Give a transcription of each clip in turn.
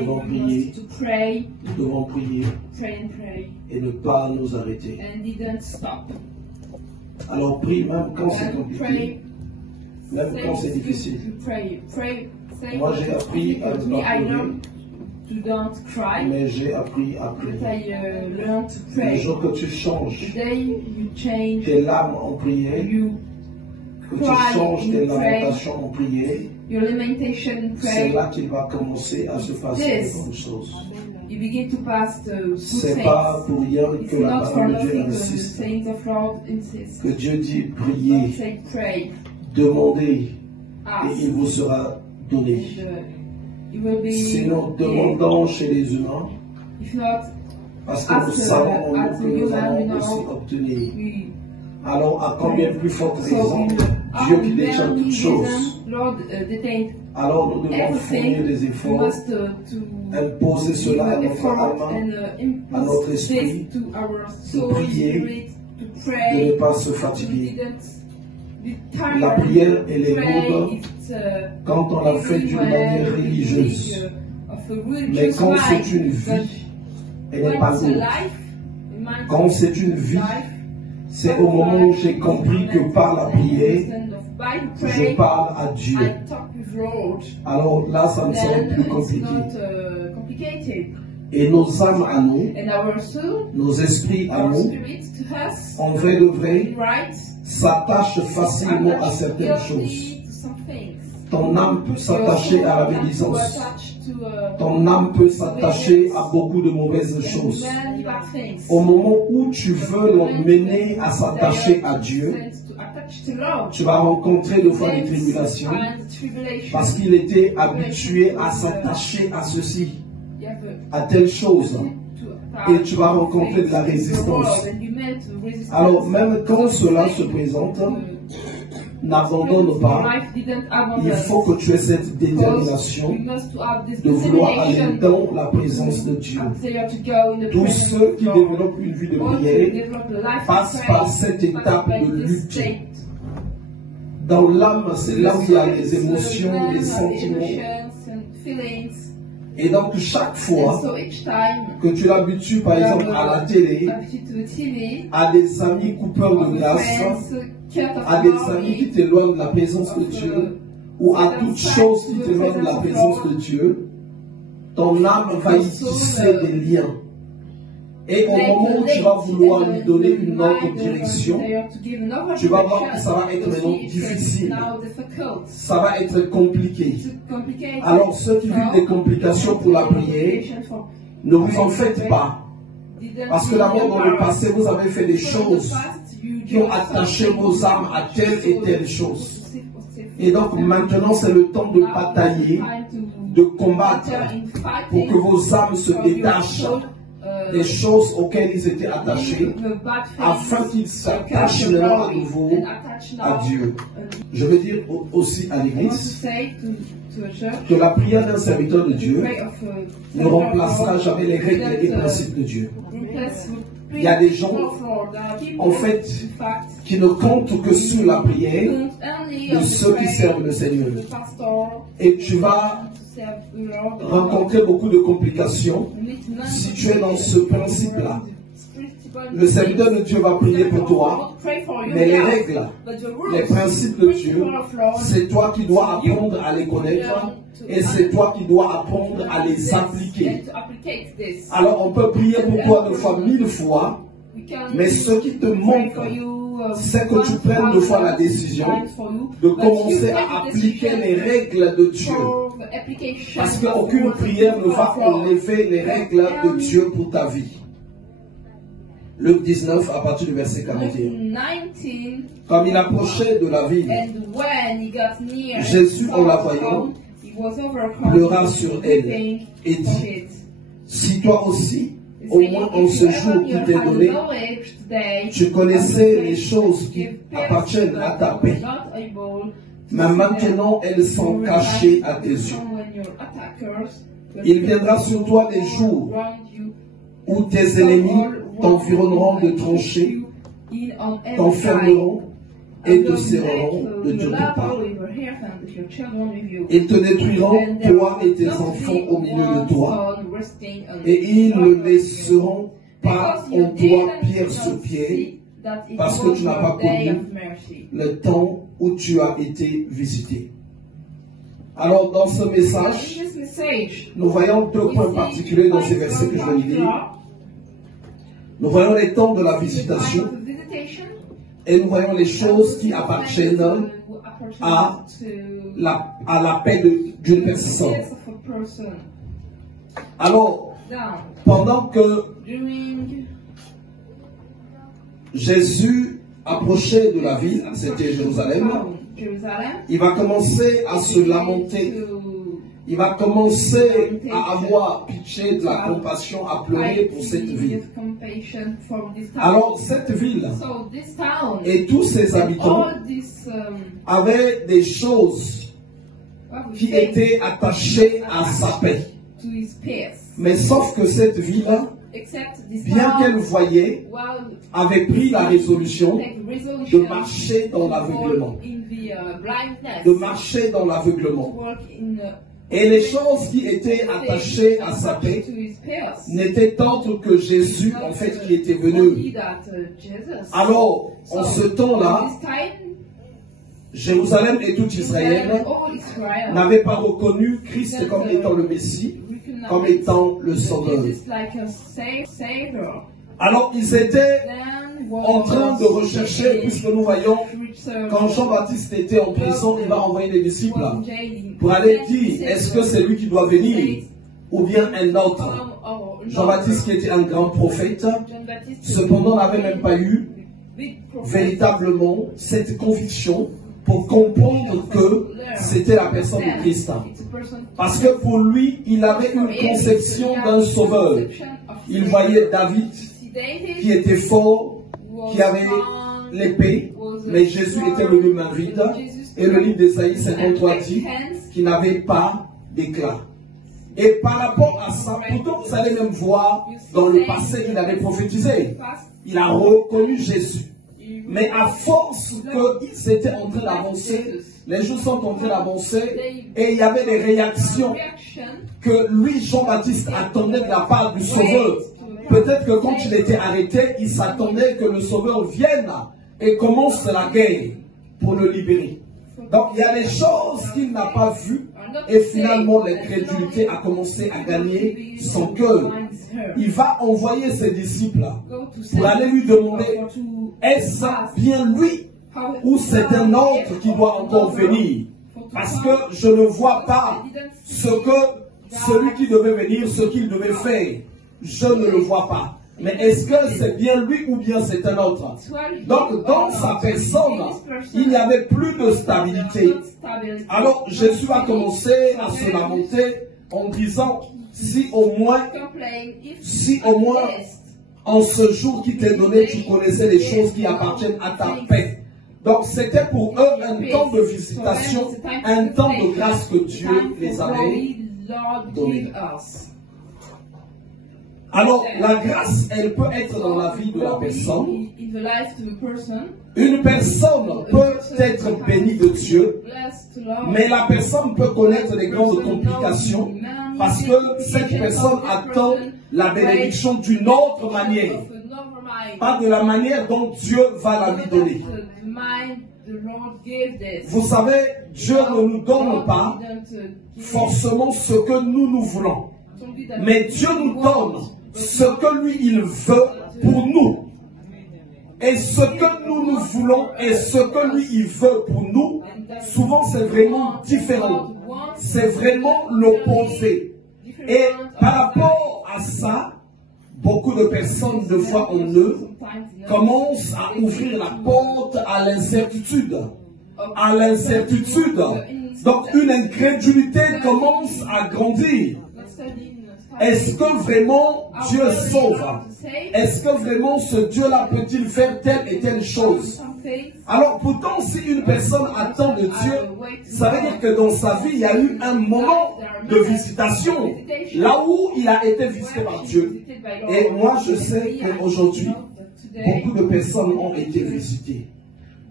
devons prier, nous devons prier et ne pas nous arrêter. Alors prie même quand c'est compliqué, même quand c'est difficile. Moi j'ai appris à ne pas pleurer, mais j'ai appris à prier. Le jour que tu changes tes larmes en prière, que tu changes tes lamentations en prière, c'est là qu'il va commencer à se passer de bonnes choses. C'est pas pour rien que la parole de Dieu insiste. Que Dieu dit priez, demandez et il vous sera donné. Si nous demandons chez les humains, parce que nous savons que nous allons aussi obtenir, alors à combien plus forte raison Dieu qui détient toutes choses, alors nous devons fournir des efforts, imposer cela à notre âme, à notre esprit, de prier, de ne pas se fatiguer. La prière, elle est lourde quand on la fait d'une manière religieuse. Mais quand c'est une vie, elle n'est pas lourde. Quand c'est une vie, c'est au moment où j'ai compris que par la prière, je parle à Dieu. Alors là, ça me semble plus compliqué. Et nos âmes à nous, nos esprits à nous, en vrai de vrai, s'attachent facilement à certaines choses. Ton âme peut s'attacher à la médisance. Ton âme peut s'attacher à beaucoup de mauvaises choses. Au moment où tu veux l'emmener à s'attacher à Dieu, tu vas rencontrer de fois des tribulations parce qu'il était habitué à s'attacher à ceci, à telle chose. Et tu vas rencontrer de la résistance. Alors même quand cela se présente, n'abandonne pas. Il faut que tu aies cette détermination de vouloir aller dans la présence de Dieu. Tous ceux qui développent une vie de prière passent par cette étape de lutte. Dans l'âme, c'est là où il y a les émotions, les sentiments. Et donc chaque fois que tu l'habitues par exemple à la télé, à des amis coupeurs de glace, à des amis qui t'éloignent de la présence de Dieu, ou à toute chose qui t'éloigne de la présence de Dieu, ton âme va y tisser des liens. Et au moment où tu vas vouloir lui donner une autre direction, tu vas voir que ça va être maintenant difficile. Ça va être compliqué. Alors ceux qui vivent des complications pour la prière, ne vous en faites pas. Parce que d'abord dans le passé, vous avez fait des choses qui ont attaché vos âmes à telle et telle chose. Et donc maintenant c'est le temps de batailler, de combattre pour que vos âmes se détachent des choses auxquelles ils étaient attachés, afin qu'ils s'attachent à nouveau à Dieu. Je veux dire aussi à l'Église que la prière d'un serviteur de Dieu ne remplacera jamais les règles et les principes de Dieu. Il y a des gens, en fait, qui ne comptent que sur la prière de ceux qui servent le Seigneur. Et tu vas rencontrer beaucoup de complications si tu es dans ce principe-là. Le serviteur de Dieu va prier pour toi, mais les règles, les principes de Dieu, c'est toi qui dois apprendre à les connaître et c'est toi qui dois apprendre à les appliquer. Alors on peut prier pour toi 2 fois, 1000 fois, mais ce qui te manque, c'est que tu prennes 2 fois la décision de commencer à appliquer les règles de Dieu. Parce qu'aucune prière ne va enlever les règles de Dieu pour ta vie. Luc 19 à partir du verset 41. Comme il approchait de la ville, Jésus en la voyant pleura sur elle et dit, si toi aussi, au moins en ce jour qui t'est donné, tu connaissais les choses qui appartiennent à ta paix, mais maintenant elles sont cachées à tes yeux. Il viendra sur toi des jours où tes ennemis t'environneront de tranchées, t'enfermeront et te serreront de dures pas. Ils te détruiront, toi et tes enfants au milieu de toi, et ils ne laisseront pas en toi pierre sur pierre, parce que tu n'as pas connu le temps où tu as été visité. Alors, dans ce message, nous voyons deux points particuliers dans ces versets que je vais lire. Nous voyons les temps de la visitation et nous voyons les choses qui appartiennent à la paix d'une personne. Alors, pendant que Jésus approchait de la ville, c'était Jérusalem, il va commencer à se lamenter. Il va commencer à avoir pitié, de la compassion, à pleurer pour cette ville. Alors cette ville et tous ses habitants avaient des choses qui étaient attachées à sa paix. Mais sauf que cette ville, bien qu'elle voyait, avait pris la résolution de marcher dans l'aveuglement. De marcher dans l'aveuglement. Et les choses qui étaient attachées à sa paix n'étaient autres que Jésus, en fait, qui était venu. Alors, en ce temps-là, Jérusalem et tout Israël n'avaient pas reconnu Christ comme étant le Messie, comme étant le Sauveur. Alors, ils étaient en train de rechercher, puisque nous voyons, quand Jean-Baptiste était en prison, il va envoyer des disciples pour aller dire, est-ce que c'est lui qui doit venir ou bien un autre? Jean-Baptiste, qui était un grand prophète, cependant n'avait même pas eu véritablement cette conviction pour comprendre que c'était la personne de Christ. Parce que pour lui, il avait une conception d'un sauveur. Il voyait David qui était fort, qui avait l'épée, mais Jésus était venu main vide. Et le livre d'Ésaïe 53 dit qu'il n'avait pas d'éclat. Et par rapport à ça, pourtant vous allez même voir dans le passé qu'il avait prophétisé. Il a reconnu Jésus. Mais à force qu'ils s'étaient en train d'avancer, les jours sont en train d'avancer, et il y avait des réactions que lui, Jean-Baptiste, attendait de la part du Sauveur. Peut-être que quand il était arrêté, il s'attendait que le Sauveur vienne et commence la guerre pour le libérer. Donc il y a des choses qu'il n'a pas vues et finalement l'incrédulité a commencé à gagner son cœur. Il va envoyer ses disciples pour aller lui demander, est-ce bien lui ou c'est un autre qui doit encore venir? Parce que je ne vois pas ce que celui qui devait venir, ce qu'il devait faire. Je ne le vois pas. Mais est-ce que c'est bien lui ou bien c'est un autre? Donc, dans sa personne, il n'y avait plus de stabilité. Alors, Jésus a commencé à se lamenter en disant, si au moins, en ce jour qui t'est donné, tu connaissais les choses qui appartiennent à ta paix. Donc, c'était pour eux un temps de visitation, un temps de grâce que Dieu les avait donné. Alors, la grâce, elle peut être dans la vie de la personne. Une personne peut être bénie de Dieu, mais la personne peut connaître des grandes complications parce que cette personne attend la bénédiction d'une autre manière, pas de la manière dont Dieu va la lui donner. Vous savez, Dieu ne nous donne pas forcément ce que nous voulons, mais Dieu nous donne ce que lui il veut pour nous. Et ce que nous voulons et ce que lui il veut pour nous, souvent c'est vraiment différent. C'est vraiment l'opposé. Et par rapport à ça, beaucoup de personnes de foi en eux commencent à ouvrir la porte à l'incertitude. À l'incertitude. Donc une incrédulité commence à grandir. Est-ce que vraiment Dieu sauve? Est-ce que vraiment ce Dieu-là peut-il faire telle et telle chose? Alors pourtant, si une personne attend de Dieu, ça veut dire que dans sa vie, il y a eu un moment de visitation, là où il a été visité par Dieu. Et moi, je sais qu'aujourd'hui, beaucoup de personnes ont été visitées.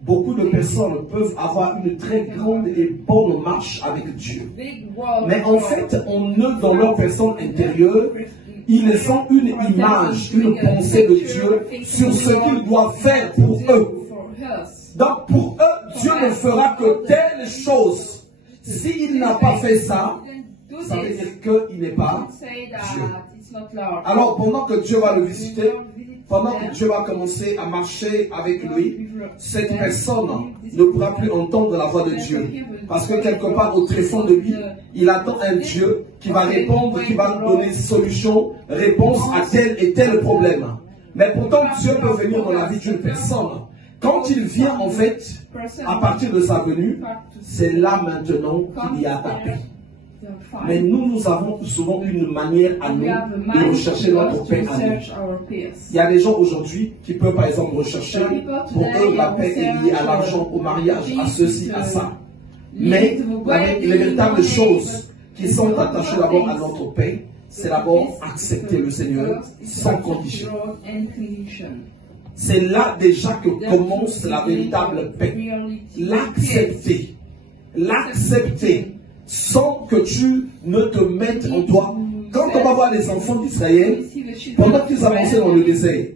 beaucoup de personnes peuvent avoir une très grande et bonne marche avec Dieu. Mais en fait, dans leur personne intérieure, ils ont une image, une pensée de Dieu sur ce qu'ils doivent faire pour eux. Donc pour eux, Dieu ne fera que telle chose. S'il n'a pas fait ça, ça veut dire qu'il n'est pas Dieu. Alors pendant que Dieu va le visiter, pendant que Dieu va commencer à marcher avec lui, cette personne ne pourra plus entendre la voix de Dieu. Parce que quelque part au tréfonds de lui, il attend un Dieu qui va répondre, qui va donner solution, réponse à tel et tel problème. Mais pourtant Dieu peut venir dans la vie d'une personne. Quand il vient en fait, à partir de sa venue, c'est là maintenant qu'il y a ta paix. Mais nous avons souvent une manière à nous de rechercher notre paix à nous. Il y a des gens aujourd'hui qui peuvent par exemple rechercher, pour eux la paix est liée à l'argent, au mariage, à ceci, à ça. Mais les véritables choses qui sont attachées d'abord à notre paix, c'est d'abord accepter le Seigneur sans condition. C'est là déjà que commence la véritable paix. L'accepter. L'accepter. Sans que tu ne te mettes en toi. Quand on va voir les enfants d'Israël, pendant qu'ils avançaient dans le désert,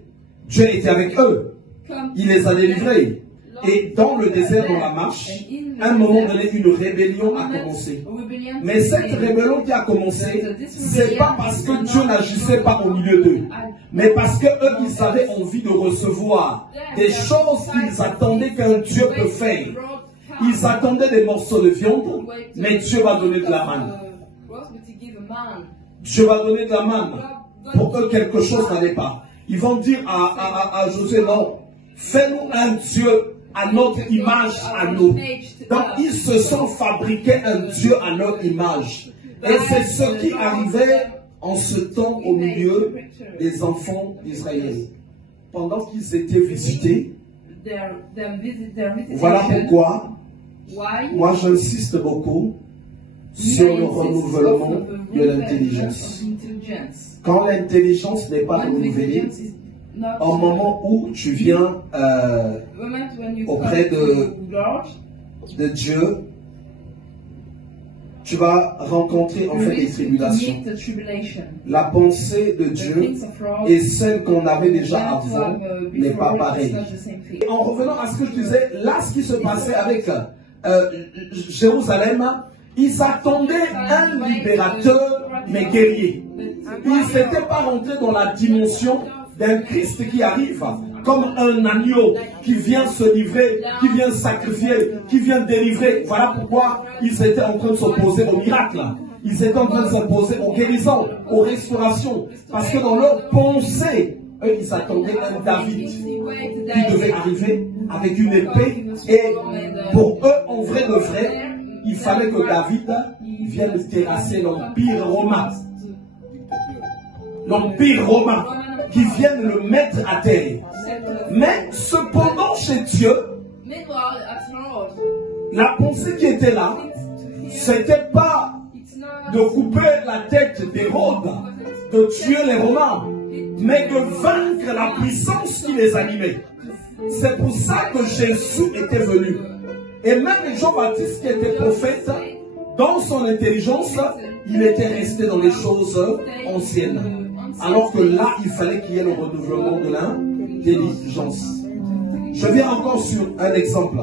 Dieu était avec eux. Il les a délivrés. Et dans le désert, dans la marche, à un moment donné, une rébellion a commencé. Mais cette rébellion qui a commencé, c'est pas parce que Dieu n'agissait pas au milieu d'eux, mais parce que eux, ils avaient envie de recevoir des choses qu'ils attendaient qu'un Dieu peut faire. Ils attendaient des morceaux de viande, mais Dieu va donner de la manne. Dieu va donner de la manne. Pour eux, quelque chose n'allait pas. Ils vont dire à Josué, non, fais-nous un Dieu à notre image, à nous. Donc, ils se sont fabriqués un Dieu à leur image. Et c'est ce qui arrivait en ce temps au milieu des enfants d'Israël. Pendant qu'ils étaient visités, voilà pourquoi moi j'insiste beaucoup sur le renouvellement de l'intelligence. Quand l'intelligence n'est pas renouvelée, au moment où tu viens auprès de Dieu, tu vas rencontrer en fait des tribulations. La pensée de Dieu et celle qu'on avait déjà avant n'est pas pareille. Et en revenant à ce que je disais, là ce qui se passait avec Jérusalem, ils attendaient un libérateur mais guerrier. Ils n'étaient pas rentrés dans la dimension d'un Christ qui arrive comme un agneau qui vient se livrer, qui vient sacrifier, qui vient délivrer. Voilà pourquoi ils étaient en train de s'opposer au miracle. Ils étaient en train de s'opposer aux guérisons, aux restaurations. Parce que dans leur pensée, eux, ils attendaient un David qui devait arriver avec une épée. Et pour eux, en vrai de vrai, il fallait que David vienne terrasser l'Empire romain. L'Empire romain qui vienne le mettre à terre. Mais cependant chez Dieu, la pensée qui était là, c'était pas de couper la tête d'Hérode, de tuer les Romains, mais de vaincre la puissance qui les animait. C'est pour ça que Jésus était venu. Et même Jean-Baptiste qui était prophète, dans son intelligence, il était resté dans les choses anciennes. Alors que là, il fallait qu'il y ait le renouvellement de l'intelligence. Je viens encore sur un exemple.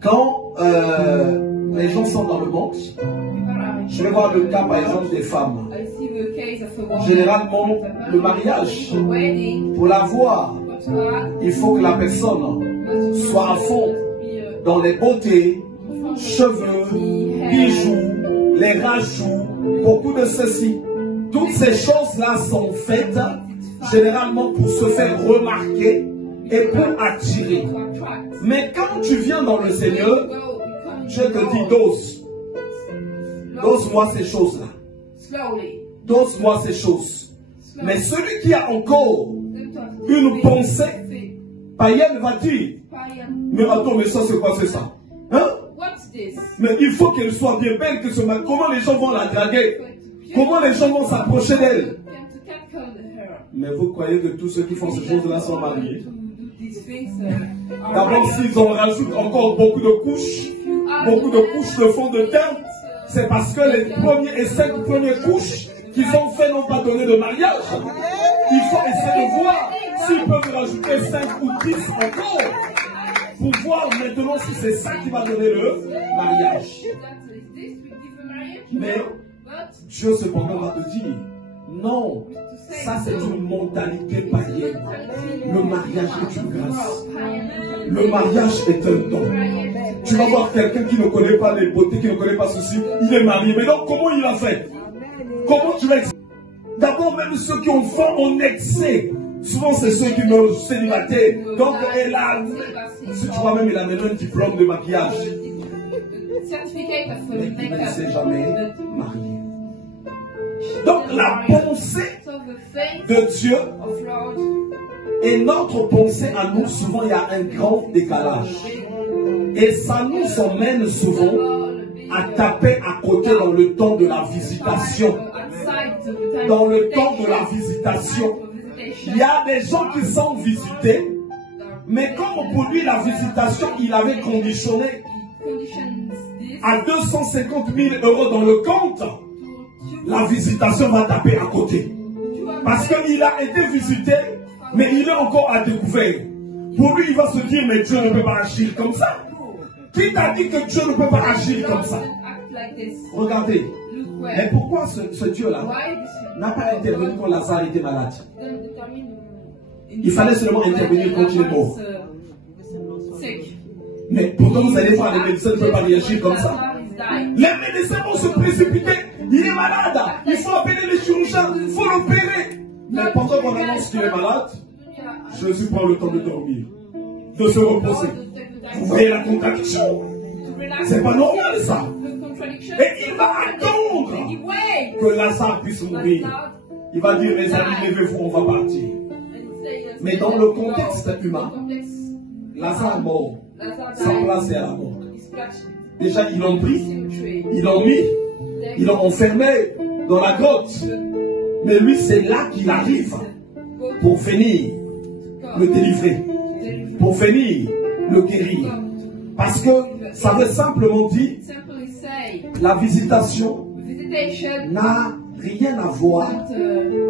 Quand les gens sont dans le monde, je vais voir le cas par exemple des femmes. Généralement, le mariage, pour l'avoir, il faut que la personne soit à fond dans les beautés, cheveux, bijoux, les rajouts, beaucoup de ceci. Toutes ces choses-là sont faites généralement pour se faire remarquer et pour attirer. Mais quand tu viens dans le Seigneur, Dieu te dit dose. Dose-moi ces choses-là. Dose-moi ces choses. Mais celui qui a encore une pensée païenne va dire, mais attends, mais ça c'est quoi, c'est ça? Hein? Mais il faut qu'elle soit bien belle, que ce matin. Comment les gens vont la draguer? Comment les gens vont s'approcher d'elle? Mais vous croyez que tous ceux qui font ces choses-là sont mariés? D'abord, s'ils en rajoutent encore beaucoup de couches de fond de teint, c'est parce que les premiers et 5 premières couches qu'ils ont fait n'ont pas donné de mariage. Il faut essayer de voir s'ils peuvent rajouter 5 ou 10 encore pour voir maintenant si c'est ça qui va donner le mariage. Mais Dieu cependant va te dire, non, ça c'est une mentalité païenne. Le mariage est une grâce. Le mariage est un don. Tu vas voir quelqu'un qui ne connaît pas les beautés, qui ne connaît pas ceci, il est marié. Mais donc comment il a fait? Comment tu vas expliquer? D'abord, même ceux qui ont faim en excès, souvent c'est ceux qui meurent célibataires. Donc elle a, si tu vois même, il a maintenant un diplôme de maquillage. Mais il ne s'est jamais marié. Donc la pensée de Dieu et notre pensée à nous, souvent il y a un grand décalage. Et ça nous emmène souvent à taper à côté dans le temps de la visitation. Dans le temps de la visitation, il y a des gens qui sont visités, mais comme pour lui la visitation, il avait conditionné à 250 000 € dans le compte, la visitation va taper à côté. Parce qu'il a été visité, mais il est encore à découvert. Pour lui, il va se dire, mais Dieu ne peut pas agir comme ça. Qui t'a dit que Dieu ne peut pas agir comme ça? Regardez. Mais pourquoi ce Dieu-là n'a pas intervenu quand Lazare était malade? Il fallait seulement intervenir quand il est mort. Mais pourtant, vous allez voir, les médecins ne peuvent pas réagir comme ça. Les médecins vont se précipiter. Il est malade. Il faut appeler les chirurgiens. Il faut l'opérer. Mais pendant qu'on annonce qu'il est malade, Jésus prend le temps de dormir, de se reposer. Vous voyez la contradiction? C'est pas normal ça. Et il va attendre que Lazare puisse mourir. Il va dire, les amis, levez-vous, on va partir. Mais dans le contexte humain, Lazare est mort. Sa place est à la mort. Déjà, ils l'ont pris, ils l'ont mis, ils l'ont enfermé dans la grotte. Mais lui, c'est là qu'il arrive pour venir le délivrer, pour venir le guérir. Parce que ça veut simplement dire, la visitation n'a rien à voir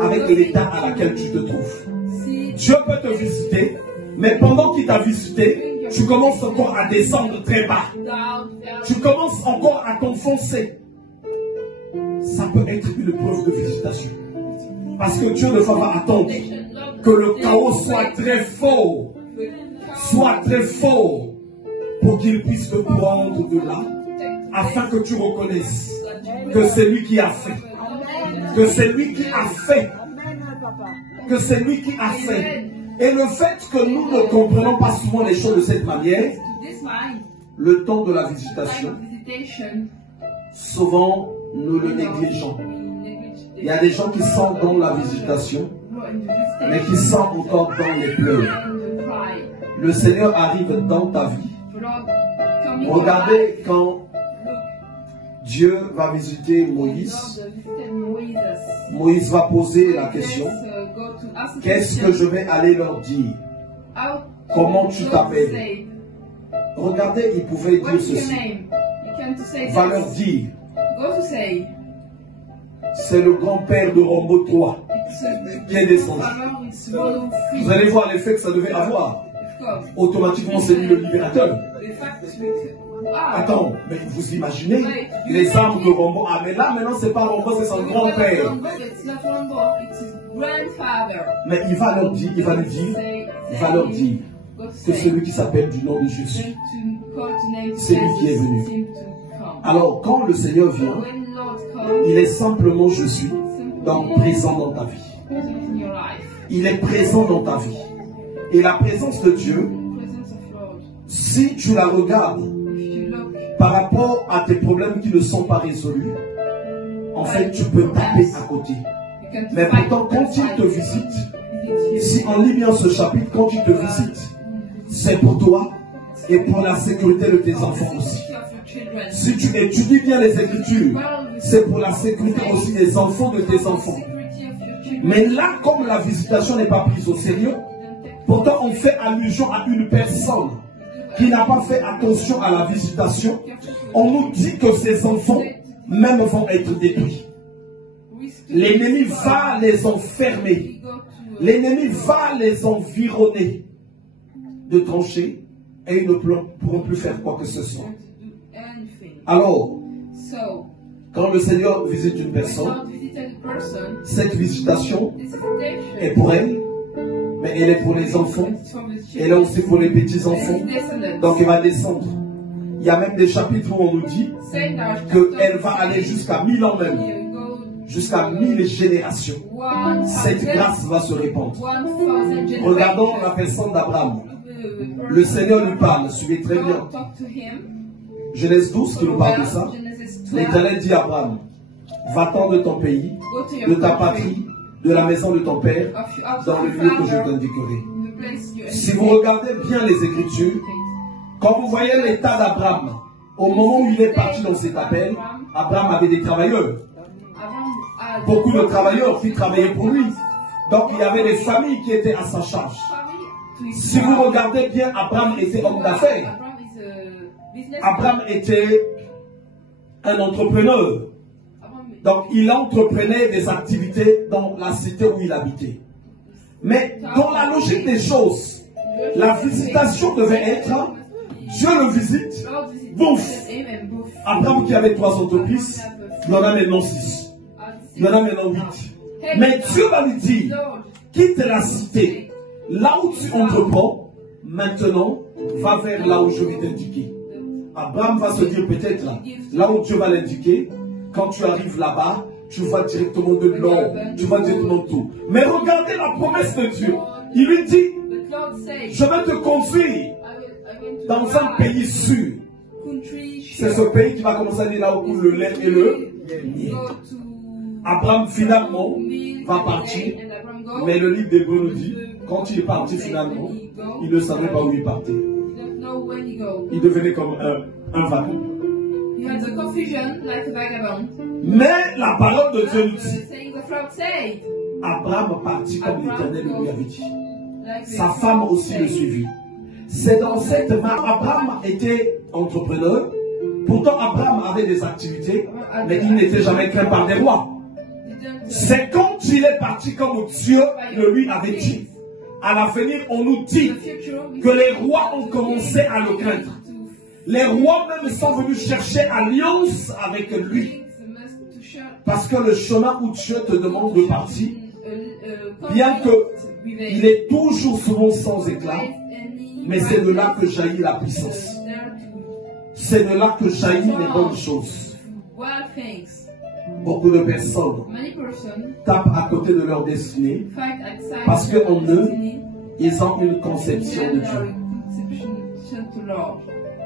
avec l'état à laquelle tu te trouves. Dieu peut te visiter, mais pendant qu'il t'a visité, tu commences encore à descendre très bas. Tu commences encore à t'enfoncer. Ça peut être une preuve de visitation. Parce que Dieu ne va pas attendre que le chaos soit très fort. Soit très fort. Pour qu'il puisse te prendre de là. Afin que tu reconnaisses que c'est lui qui a fait. Que c'est lui qui a fait. Que c'est lui qui a fait. Et le fait que nous ne comprenons pas souvent les choses de cette manière, le temps de la visitation, souvent nous le négligeons. Il y a des gens qui sont dans la visitation, mais qui sont encore dans les pleurs. Le Seigneur arrive dans ta vie. Regardez quand Dieu va visiter Moïse. Moïse va poser la question, qu'est-ce que je vais aller leur dire? Comment tu t'appelles? Regardez, il pouvait dire ceci. Va leur dire, c'est le grand-père de Rambo III qui est descendu. Vous allez voir l'effet que ça devait avoir. Automatiquement, c'est lui le libérateur. Attends, mais vous imaginez les armes de Rambo? Ah, mais là, maintenant, c'est pas Rambo, c'est son grand-père. Mais il va leur dire, il va leur dire que celui qui s'appelle du nom de Jésus, c'est lui qui est venu. Alors, quand le Seigneur vient, il est simplement je suis, donc présent dans ta vie. Il est présent dans ta vie. Et la présence de Dieu, si tu la regardes par rapport à tes problèmes qui ne sont pas résolus, en fait, tu peux taper à côté. Mais pourtant, quand il te visite, si on lit bien ce chapitre, quand il te visite, c'est pour toi et pour la sécurité de tes enfants aussi. Si tu étudies bien les Écritures, c'est pour la sécurité aussi des enfants de tes enfants. Mais là, comme la visitation n'est pas prise au sérieux, Pourtant, on fait allusion à une personne qui n'a pas fait attention à la visitation. On nous dit que ses enfants même vont être détruits. L'ennemi va les enfermer. L'ennemi va les environner de tranchées et ils ne pourront plus faire quoi que ce soit. Alors, quand le Seigneur visite une personne, cette visitation est pour elle, mais elle est pour les enfants, elle est aussi pour les petits-enfants. Donc elle va descendre. Il y a même des chapitres où on nous dit qu'elle va aller jusqu'à 1000 ans même, jusqu'à 1000 générations. Cette grâce va se répandre. Regardons la personne d'Abraham. Le Seigneur lui parle, suivez très bien. Genèse 12 qui nous parle de ça. L'Éternel dit à Abraham, va-t'en de ton pays, de ta patrie, de la maison de ton père, dans le lieu que je t'indiquerai. Si vous regardez bien les Écritures, quand vous voyez l'état d'Abraham, au moment où il est parti dans cet appel, Abraham avait des travailleurs. Beaucoup de travailleurs qui travaillaient pour lui. Donc il y avait des familles qui étaient à sa charge. Si vous regardez bien, Abraham était homme d'affaires. Abraham était un entrepreneur. Donc il entreprenait des activités dans la cité où il habitait. Mais dans la logique des choses, la visitation devait être, Dieu le visite, bouf. Abraham qui avait 3 entreprises, il en a maintenant 6. Il y en a maintenant 8. Mais Dieu va lui dire, quitte la cité, là où tu entreprends, maintenant, va vers là où je vais t'indiquer. Abraham va se dire peut-être là où Dieu va l'indiquer, quand tu arrives là-bas, tu vas directement de l'or, tu vas directement de tout. Mais regardez la promesse de Dieu. Il lui dit, je vais te conduire dans un pays sûr. C'est ce pays qui va commencer à aller là où coule le lait et le miel. Abraham finalement va partir, mais le livre d'Hébreux nous dit, quand il est parti finalement, il ne savait pas où il partait. Il devenait comme un vagabond. Mais la parole de Dieu nous dit, Abraham partit comme l'Éternel lui avait dit. Sa femme aussi le suivit. C'est dans cette marque, Abraham était entrepreneur, pourtant Abraham avait des activités, mais il n'était jamais craint par des rois. C'est quand il est parti comme Dieu le lui avait dit. À l'avenir, on nous dit que les rois ont commencé à le craindre. Les rois même sont venus chercher alliance avec lui. Parce que le chemin où Dieu te demande de partir, bien qu'il est toujours souvent sans éclat, mais c'est de là que jaillit la puissance. C'est de là que jaillit les bonnes choses. Beaucoup de personnes tapent à côté de leur destinée parce qu'en eux, ils ont une conception de Dieu.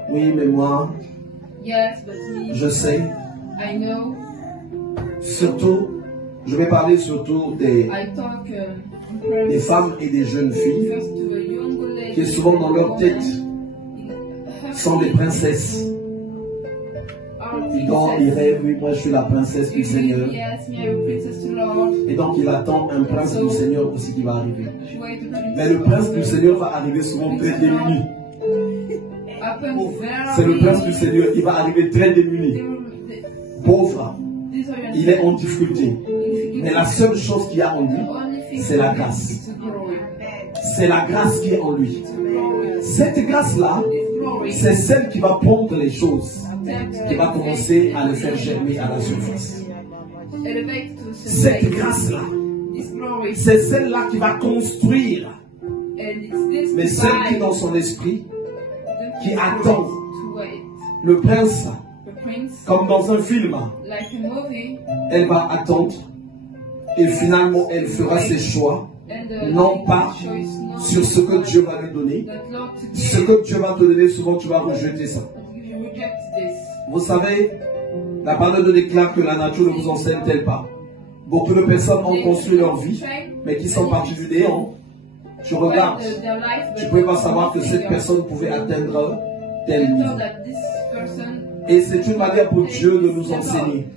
Oui, mais moi, je sais. Surtout, je vais parler surtout des femmes et des jeunes filles qui souvent dans leur tête sont des princesses. Il rêve, oui, moi je suis la princesse du Seigneur. Et donc il attend un prince du Seigneur aussi qui va arriver. Mais le prince du Seigneur va arriver souvent très démuni. C'est le prince du Seigneur, il va arriver très démuni. Pauvre. Il est en difficulté. Mais la seule chose qu'il y a en lui, c'est la grâce. C'est la grâce qui est en lui. Cette grâce-là, c'est celle qui va prendre les choses, qui va commencer à les faire germer à la surface. Cette grâce-là, c'est celle-là qui va construire. Mais celle qui est dans son esprit, qui attend le prince, comme dans un film, elle va attendre et finalement elle fera ses choix, non pas sur ce que Dieu va lui donner. Ce que Dieu va te donner, souvent tu vas rejeter ça. Vous savez, la parole de déclare que la nature ne vous enseigne-t-elle pas. Beaucoup de personnes ont construit leur vie, mais qui sont partis du néant. Tu regardes, tu ne peux pas savoir que cette personne pouvait atteindre tel niveau. Et c'est une manière pour Dieu de nous enseigner.